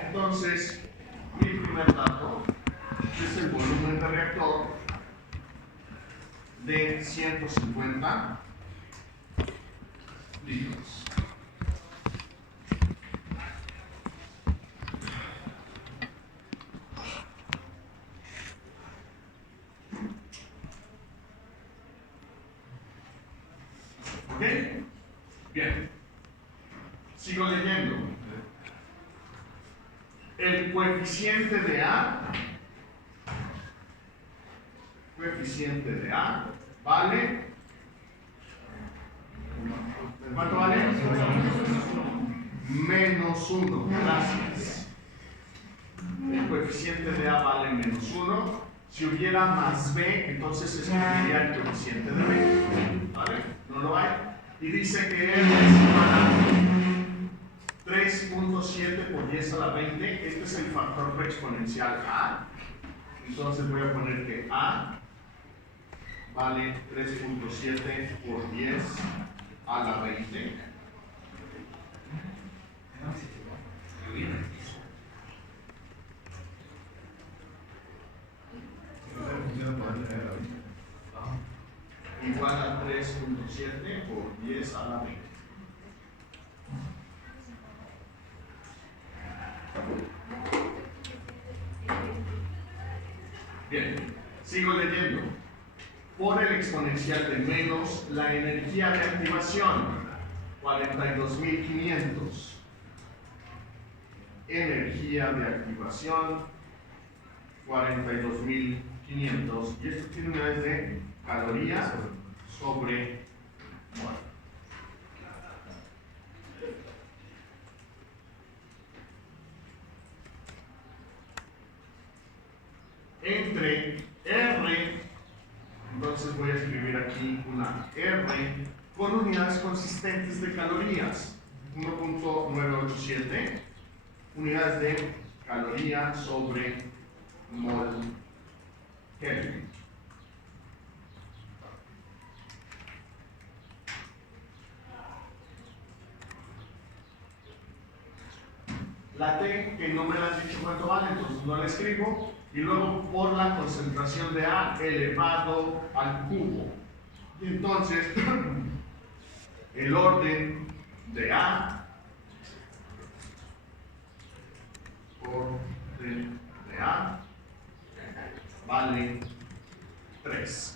Entonces, mi primer dato es el volumen de reactor de 150 litros. ¿Ok? Bien. Sigo leyendo. El coeficiente de A vale. ¿Cuánto vale? Menos 1. Gracias. El coeficiente de A vale menos 1. Si hubiera más B, entonces escribiría el coeficiente de B. ¿Vale? No lo hay. Y dice que R es igual a 3.7 por 10 a la 20. Este es el factor exponencial A. Entonces voy a poner que A vale 3.7 por 10 a la 20. Igual a 3.7 por 10 a la 20. Bien, sigo leyendo. Por el exponencial de menos la energía de activación, 42.500. Energía de activación, 42.500. Y esto tiene unidades de calorías sobre mol. Entre R, entonces voy a escribir aquí una R con unidades consistentes de calorías, 1.987 unidades de caloría sobre mol Kelvin. La T, que no me la han dicho cuánto vale, entonces no la escribo. Y luego por la concentración de A elevado al cubo. Y entonces, el orden de A, orden de A, vale 3.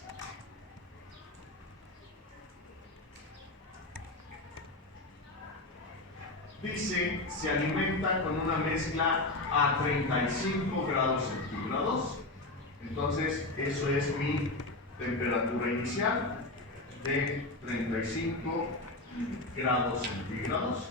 Dice, se alimenta con una mezcla a 35 grados centígrados. Entonces, eso es mi temperatura inicial de 35 grados centígrados.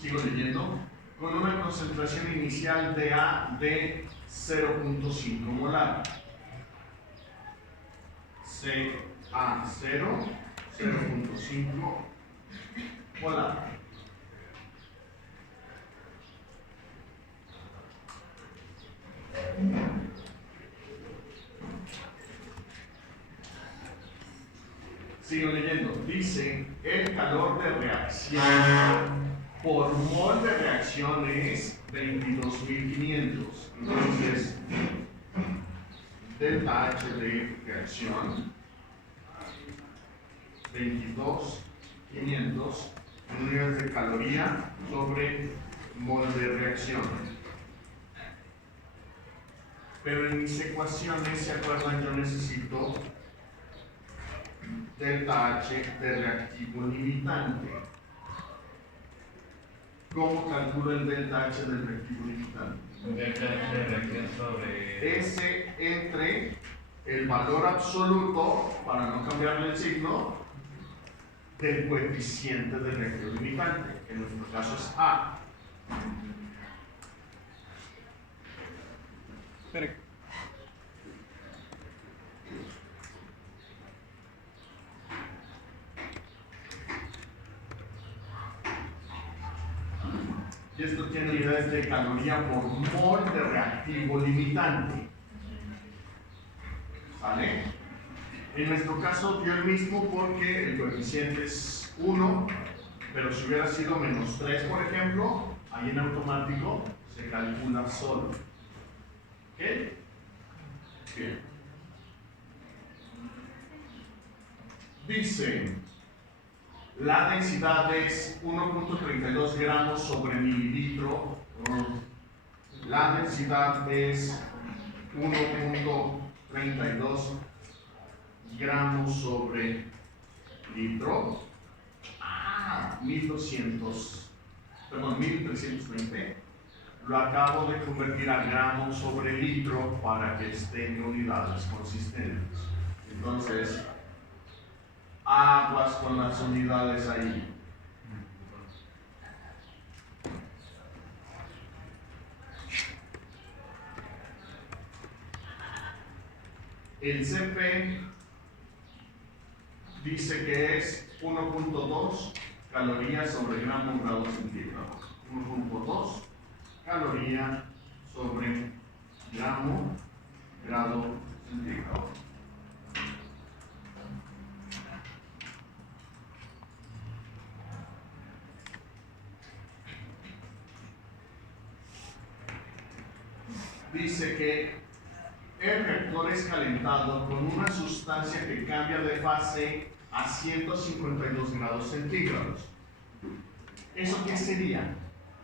Sigo leyendo. Con una concentración inicial de A de 0.5 molar. CA0, 0.5 molar. Sigo leyendo. Dice, el calor de reacción por mol de reacción es 22.500. Entonces, delta H de reacción, 22.500 unidades de caloría sobre mol de reacción. Pero en mis ecuaciones, ¿se acuerdan? Yo necesito delta H de reactivo limitante. ¿Cómo calculo el delta H del reactivo limitante? Delta H de reacción sobre S entre el valor absoluto, para no cambiarle el signo, del coeficiente del reactivo limitante, que en nuestro caso es A. y esto tiene unidades de caloría por mol de reactivo limitante. ¿Vale? En nuestro caso dio el mismo porque el coeficiente es 1, pero si hubiera sido menos 3, por ejemplo, ahí en automático se calcula solo. ¿Ok? Bien. Dice, la densidad es 1.32 gramos sobre mililitro. La densidad es 1.32 gramos sobre litro. 1320. Lo acabo de convertir a gramos sobre litro para que esté en unidades consistentes. Entonces, aguas con las unidades ahí. El CP dice que es 1.2 calorías sobre gramo grado centígrado. 1.2 caloría sobre gramo grado centígrado. Dice que el reactor es calentado con una sustancia que cambia de fase a 152 grados centígrados. ¿Eso qué sería?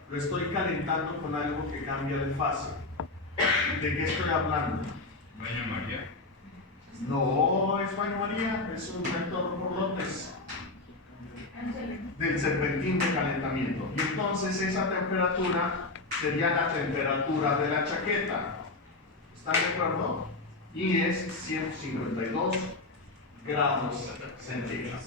Lo estoy calentando con algo que cambia de fase. ¿De qué estoy hablando? ¿Baño María? No es baño María, es un reactor por lotes del serpentín de calentamiento. Y entonces esa temperatura sería la temperatura de la chaqueta. ¿Están de acuerdo? Y es 152 grados centígrados.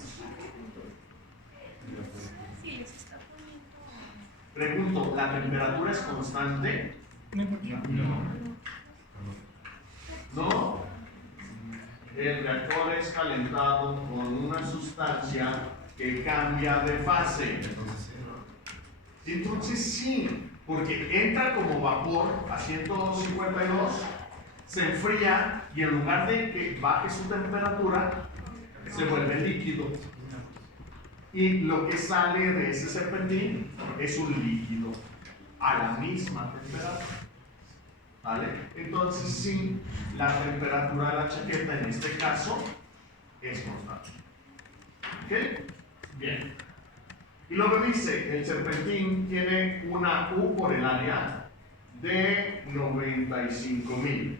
Pregunto, ¿la temperatura es constante? No. El reactor es calentado con una sustancia que cambia de fase. Entonces sí, porque entra como vapor a 152, se enfría y en lugar de que baje su temperatura, se vuelve líquido. Y lo que sale de ese serpentín es un líquido a la misma temperatura. ¿Vale? Entonces sí, la temperatura de la chaqueta en este caso es constante. ¿Ok? Bien. Y luego dice, el serpentín tiene una U por el área de 95.000.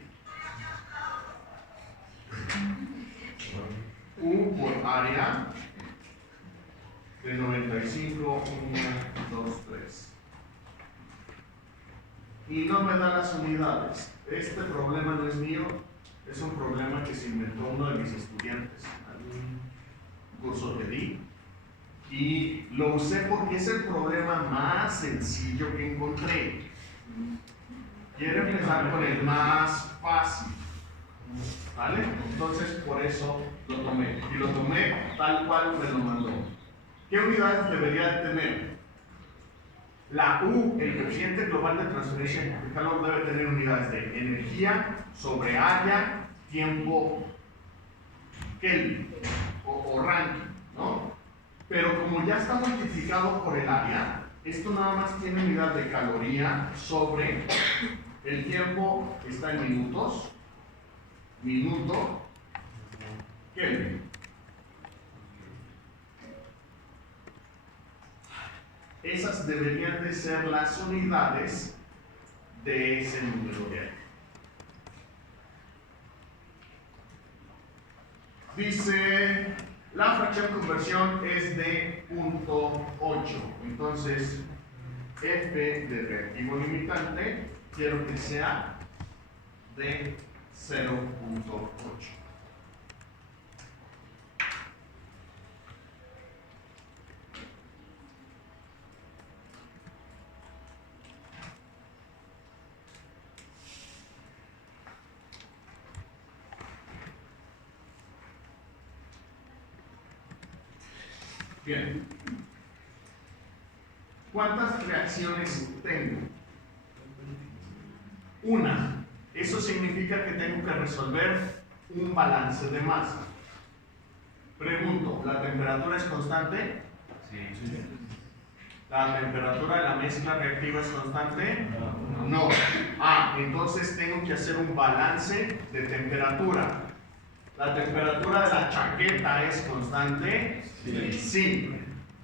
U por área de 95, 1, 2, 3. Y no me da las unidades. Este problema no es mío, es un problema que se inventó uno de mis estudiantes en un curso que di. Y lo usé porque es el problema más sencillo que encontré. Quiero empezar con el más fácil. ¿Vale? Entonces por eso lo tomé. Y lo tomé tal cual me lo mandó. ¿Qué unidades debería de tener? La U, el coeficiente global de transferencia de calor, debe tener unidades de energía sobre área, tiempo, Kelvin o Rankine, ¿no? Pero como ya está multiplicado por el área, esto nada más tiene unidad de caloría sobre el tiempo, está en minutos, minuto, Kelvin. Esas deberían de ser las unidades de ese número de ahí. Dice, la fracción de conversión es de 0.8. Entonces, F de reactivo limitante, quiero que sea de 0.8. Bien. ¿Cuántas reacciones tengo? Una. Eso significa que tengo que resolver un balance de masa. Pregunto, ¿la temperatura es constante? Sí. ¿La temperatura de la mezcla reactiva es constante? No. Entonces tengo que hacer un balance de temperatura. ¿La temperatura de la chaqueta es constante? Sí.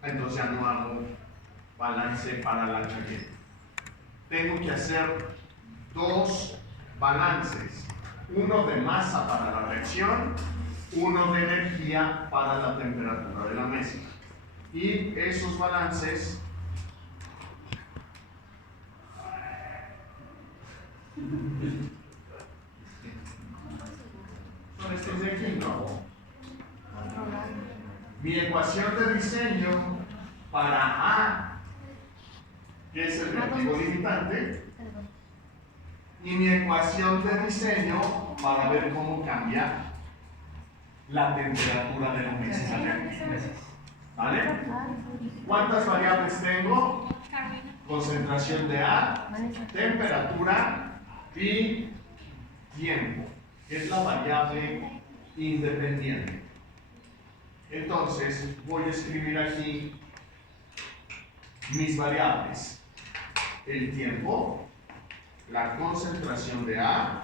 Entonces ya no hago balance para la chaqueta. Tengo que hacer dos balances. Uno de masa para la reacción, uno de energía para la temperatura de la mezcla. Y esos balances son estos de aquí, ¿no? Mi ecuación de diseño para A, que es el reactivo limitante, y mi ecuación de diseño para ver cómo cambia la temperatura de la mezcla reactiva. ¿Vale? ¿Cuántas variables tengo? Concentración de A, temperatura y tiempo, que es la variable independiente. Entonces, voy a escribir aquí mis variables. El tiempo, la concentración de A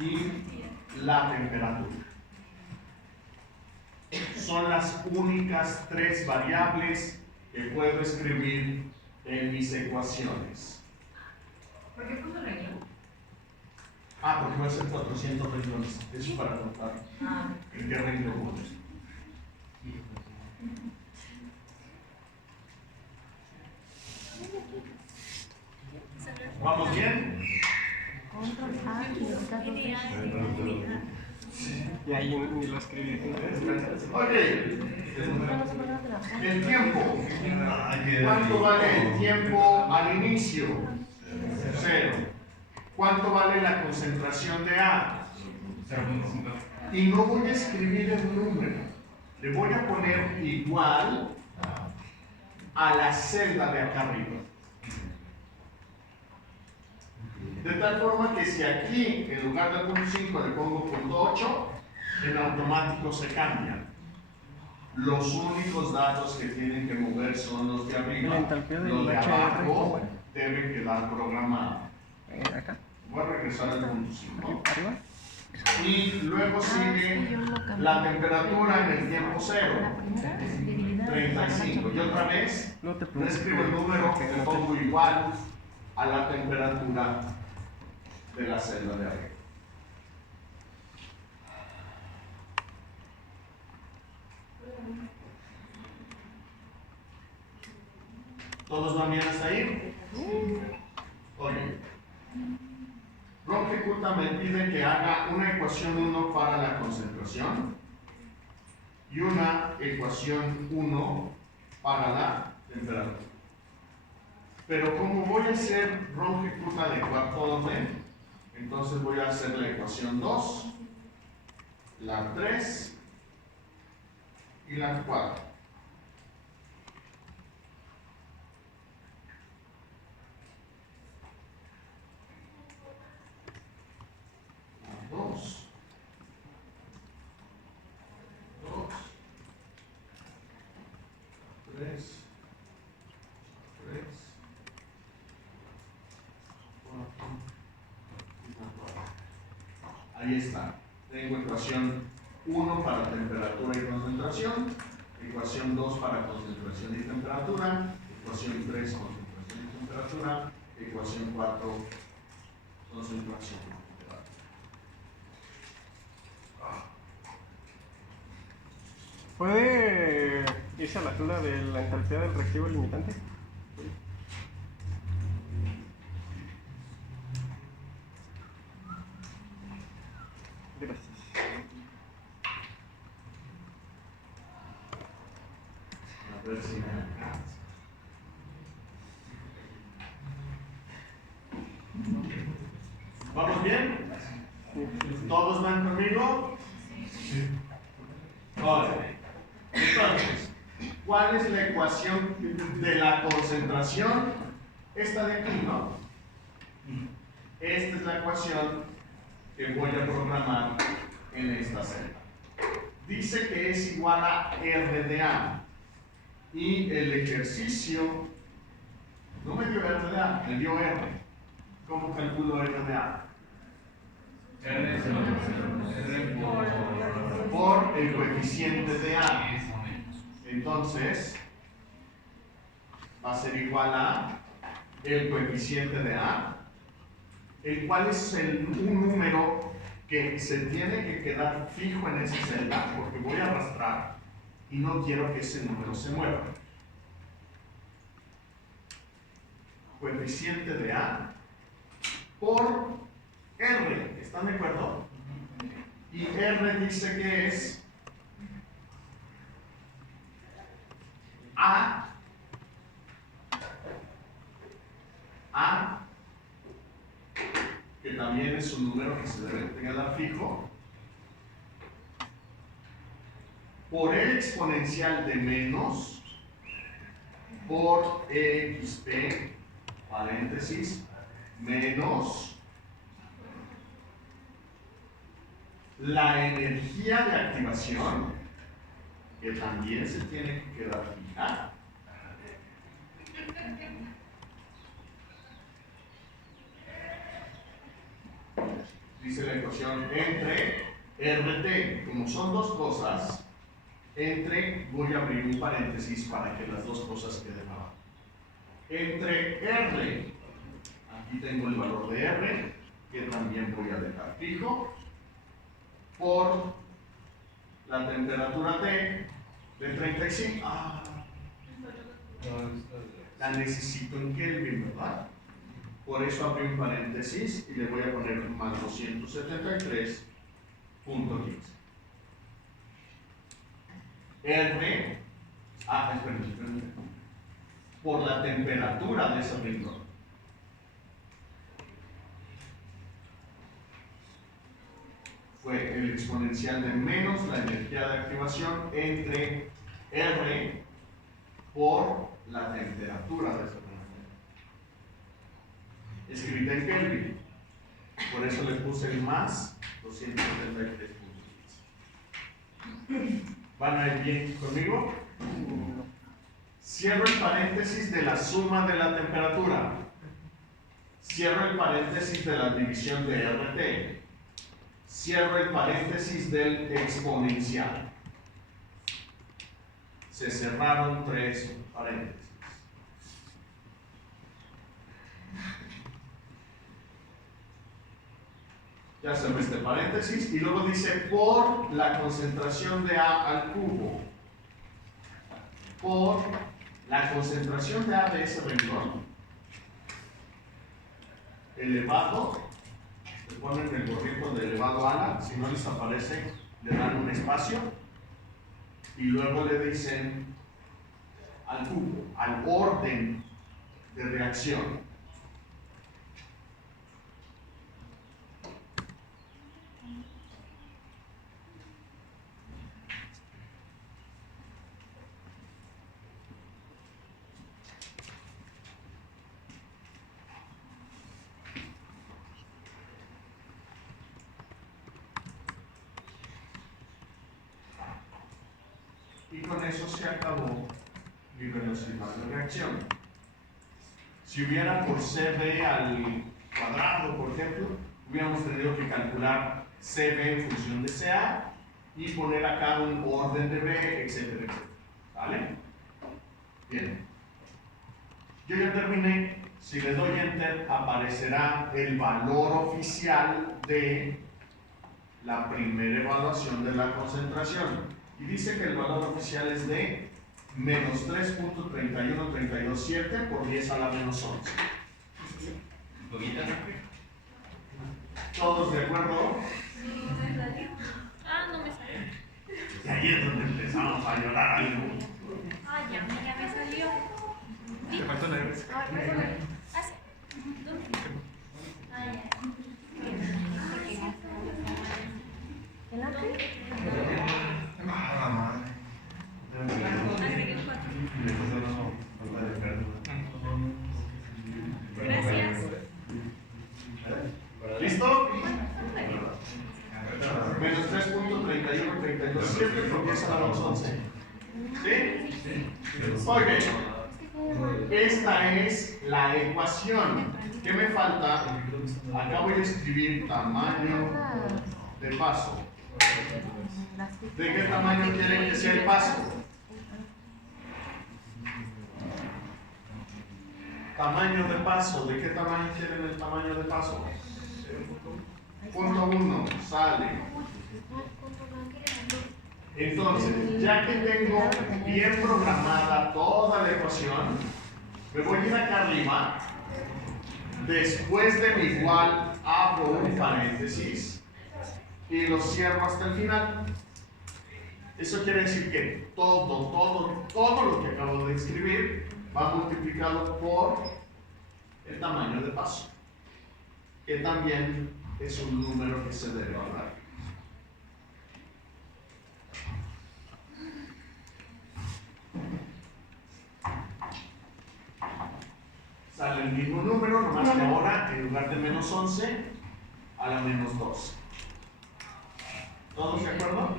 y la temperatura. Son las únicas tres variables que puedo escribir en mis ecuaciones. ¿Por qué puso regla? Porque va a ser 400 renglones. Eso es para contar. ¿En qué renglón pones? ¿Vamos bien? Y ahí ni lo escribí. Ok. El tiempo. ¿Cuánto vale el tiempo al inicio? 0. ¿Cuánto vale la concentración de A? 0.5. Y no voy a escribir el número. Le voy a poner igual a la celda de acá arriba. De tal forma que si aquí, en lugar de 0.5, le pongo 0.8, en automático se cambian. Los únicos datos que tienen que mover son los de arriba. La entalpía del Los de HR, abajo ¿cómo era? deben quedar programados. Acá, Voy a regresar al 0.5. arriba. Y luego sigue la temperatura en el tiempo 0. 35. Y otra vez, No te no preocupes. escribo el número, le pongo igual a la temperatura de la celda de arriba. ¿Todos van bien hasta ahí? Oye, Ron Ejecuta me pide que haga una ecuación 1 para la concentración y una ecuación 1 para la temperatura. Pero como voy a hacer Ron Ejecuta de cuarto orden, entonces voy a hacer la ecuación 2, la 3 y la 4. Dos, 3, 4 y 4. Ahí está. Tengo ecuación 1 para temperatura y concentración, ecuación 2 para concentración y temperatura, ecuación 3 concentración y temperatura, ecuación 4 concentración y temperatura. ¿Puede irse a la tabla de la entalpía del reactivo limitante? Gracias. A ver si me alcanza. ¿Vamos bien? ¿Todos van conmigo? Sí. Ahora, entonces, ¿cuál ¿cuál es la ecuación de la concentración? Esta de aquí, ¿no? Esta es la ecuación que voy a programar en esta celda. Dice que es igual a R de A. Y el ejercicio no me dio R de A, me dio R. ¿Cómo calculo R de A? R Por el coeficiente de A. Entonces, va a ser igual a el coeficiente de A, el cual es un número que se tiene que quedar fijo en esa celda porque voy a arrastrar y no quiero que ese número se mueva. Coeficiente de A por R, ¿están de acuerdo? Y R dice que es A que también es un número que se debe quedar fijo, por el exponencial de menos por xp, paréntesis, menos la energía de activación, que también se tiene que quedar fija, dice la ecuación entre RT, como son dos cosas, entre, voy a abrir un paréntesis para que las dos cosas queden abajo. Entre R, aquí tengo el valor de R, que también voy a dejar fijo, por la temperatura T de 35. La necesito en Kelvin, ¿verdad? Por eso abrí un paréntesis y le voy a poner más 273.15. R, espérenme, por la temperatura de ese rincón. Fue el exponencial de menos la energía de activación entre R por la temperatura de ese rincón. Escrita en Kelvin. Por eso le puse el más 273.15. ¿Van a ir bien conmigo? Cierro el paréntesis de la suma de la temperatura. Cierro el paréntesis de la división de RT. Cierro el paréntesis del exponencial. Se cerraron tres paréntesis. Ya cerré este paréntesis y luego dice por la concentración de A al cubo. Por la concentración de A de ese renglón elevado, le ponen el gorrito de elevado ala, si no les aparece, le dan un espacio y luego le dicen al cubo, al orden de reacción. Y con eso se acabó mi velocidad de reacción. Si hubiera por CB al cuadrado, por ejemplo, hubiéramos tenido que calcular CB en función de CA y poner acá un orden de B, etcétera, etcétera. ¿Vale? Bien. Yo ya terminé. Si le doy Enter, aparecerá el valor oficial de la primera evaluación de la concentración. Y dice que el valor oficial es de menos 3.31327 por 10 a la menos 11. ¿Un poquito? ¿Todos de acuerdo? No me salió. Y ahí es donde empezamos a llorar algo. Ya me salió. Te faltó la R. Sí. ¿Dónde? Ya. ¿En la Ah, la madre. Agregué 4. ¿Listo? Menos 3.31, 32, 7 porque es a la 211. ¿Sí? Ok. Esta es la ecuación. ¿Qué me falta? Acá voy a escribir tamaño de paso. ¿De qué tamaño quieren que sea el paso? Tamaño de paso. ¿De qué tamaño quieren el tamaño de paso? Punto 1. Sale. Entonces, ya que tengo bien programada toda la ecuación, me voy a ir acá arriba. Después de mi igual, abro un paréntesis y lo cierro hasta el final. Eso quiere decir que todo lo que acabo de escribir va multiplicado por el tamaño de paso, que también es un número que se debe hablar. Sale el mismo número, nomás que ahora en lugar de menos 11 a la menos 12. ¿Todos de acuerdo?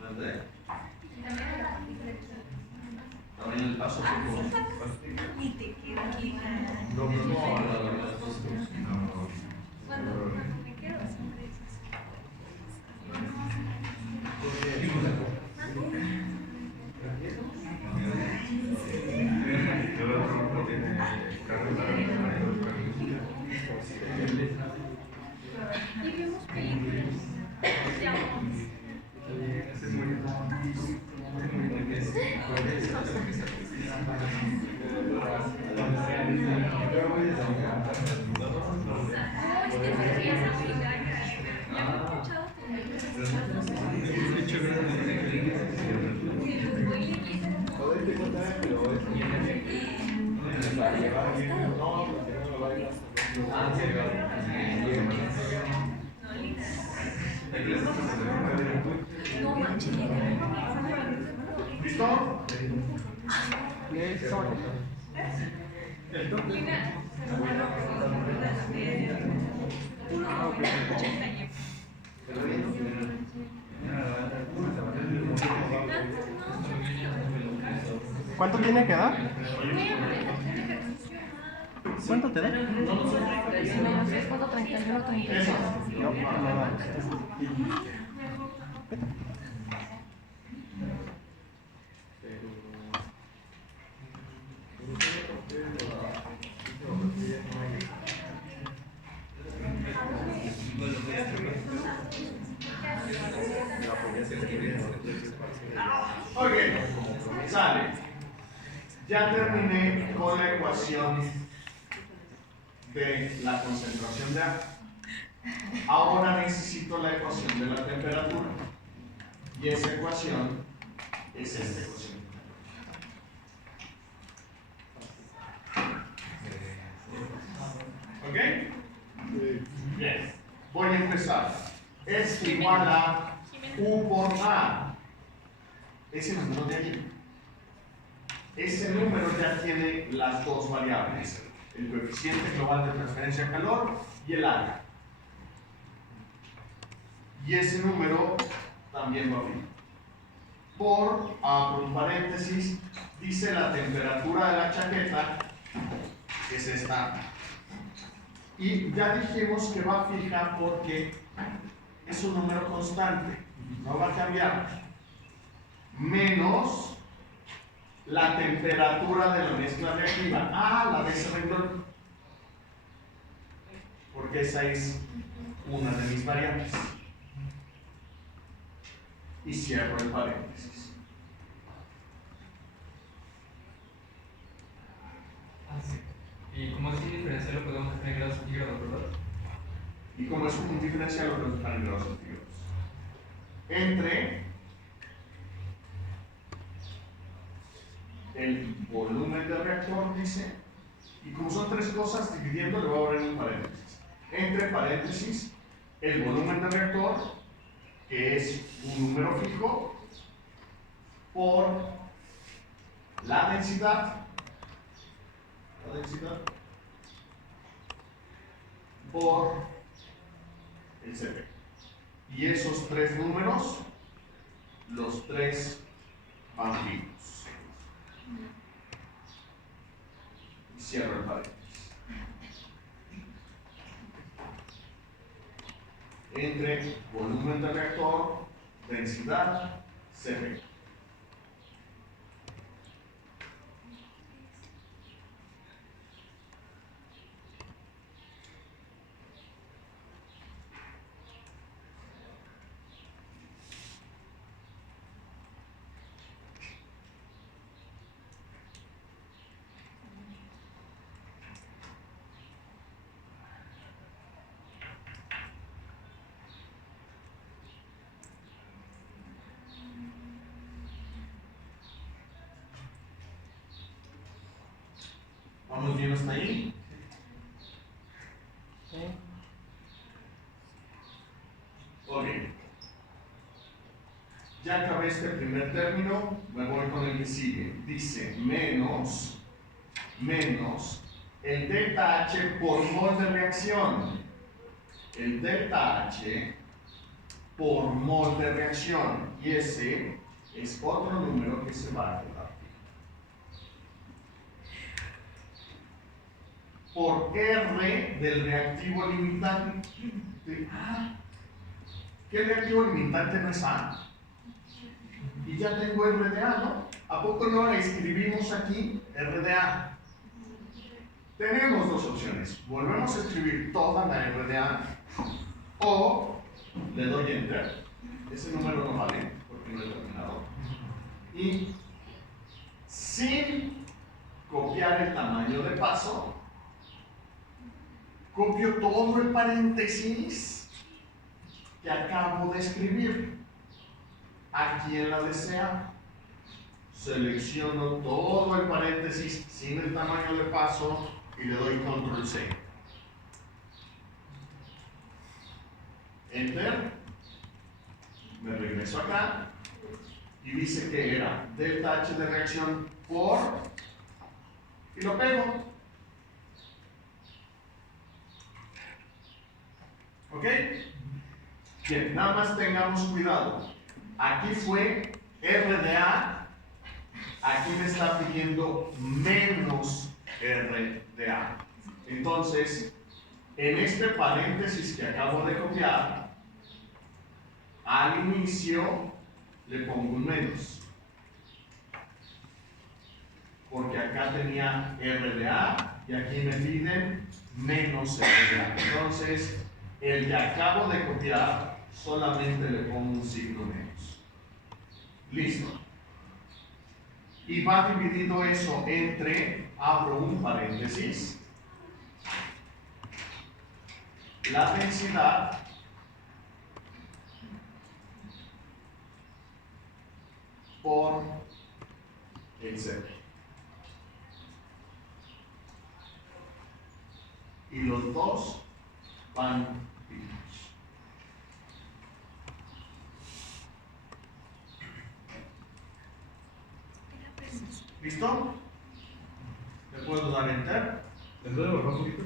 ¿Dónde? También el paso Y te queda aquí. Cuando me quedo siempre dices. Y vemos películas. ¿Listo? ¿Cuánto tiene que dar? ¿Cuánto te da? Menos 6.31, 32. No, no da. Ok, sale. Ya terminé con la ecuación de la concentración de agua. Ahora necesito la ecuación de la temperatura. Y esa ecuación es esta ecuación. ¿Ok? Bien. Voy a empezar. Es igual a U por A. Ese número de aquí. Ese número ya tiene las dos variables. El coeficiente global de transferencia de calor y el área. Y ese número también va a abrir. Por, abro un paréntesis, dice la temperatura de la chaqueta, que es esta. Y ya dijimos que va fija porque es un número constante, no va a cambiar. Menos la temperatura de la mezcla reactiva. Ah, la de ese renglón. Porque esa es una de mis variables. Y cierro el paréntesis. Y como es un diferencial, lo podemos dejar en grados centígrados, ¿verdad? Y como es un diferencial, lo podemos dejar en grados centígrados. Entre el volumen del reactor, dice, y como son tres cosas, dividiendo, le voy a abrir un paréntesis. Entre paréntesis, el volumen del reactor que es un número fijo, por la densidad por el CP. Y esos tres números, los tres van fijos. Y cierro el paréntesis. Entre volumen del reactor, densidad, CP. ¿Vamos bien hasta ahí? Sí. Ok. Ya acabé este primer término, me voy con el que sigue. Dice menos el delta H por mol de reacción. El delta H por mol de reacción. Y ese es otro número que se va a quedar. Por R del reactivo limitante. ¿Qué reactivo limitante no es A? Y ya tengo R de A, ¿no? ¿A poco no escribimos aquí R de A? Tenemos dos opciones. Volvemos a escribir toda la R de A o le doy Enter. Ese número no vale porque no he terminado. Y sin copiar el tamaño de paso, copio todo el paréntesis que acabo de escribir. Aquí en la desea, selecciono todo el paréntesis sin el tamaño de paso y le doy Control C. Enter. Me regreso acá y dice que era delta H de reacción por y lo pego. ¿Ok? Bien, nada más tengamos cuidado. Aquí fue R de A, aquí me está pidiendo menos R de A. Entonces, en este paréntesis que acabo de copiar, al inicio le pongo un menos. Porque acá tenía R de A y aquí me piden menos R de A. Entonces, el que acabo de copiar, solamente le pongo un signo menos. Listo. Y va dividido eso entre, abro un paréntesis, la densidad por el CP. Y los dos van divididos. ¿Listo? ¿Le puedo dar Enter? ¿Les puedo borrar un poquito?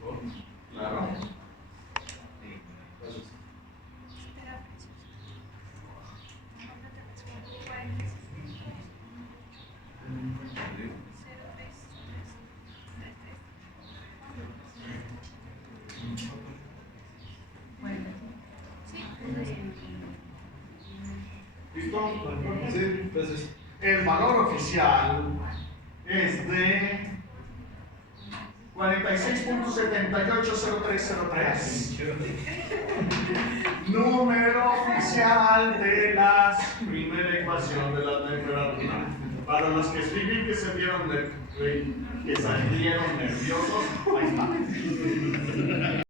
Por favor. Claro. Gracias. ¿Listo? Sí, gracias. El valor oficial es de 46.780303. Número oficial de la primera ecuación de la temperatura. Para los que escribí que se vieron que salieron nerviosos, ahí está.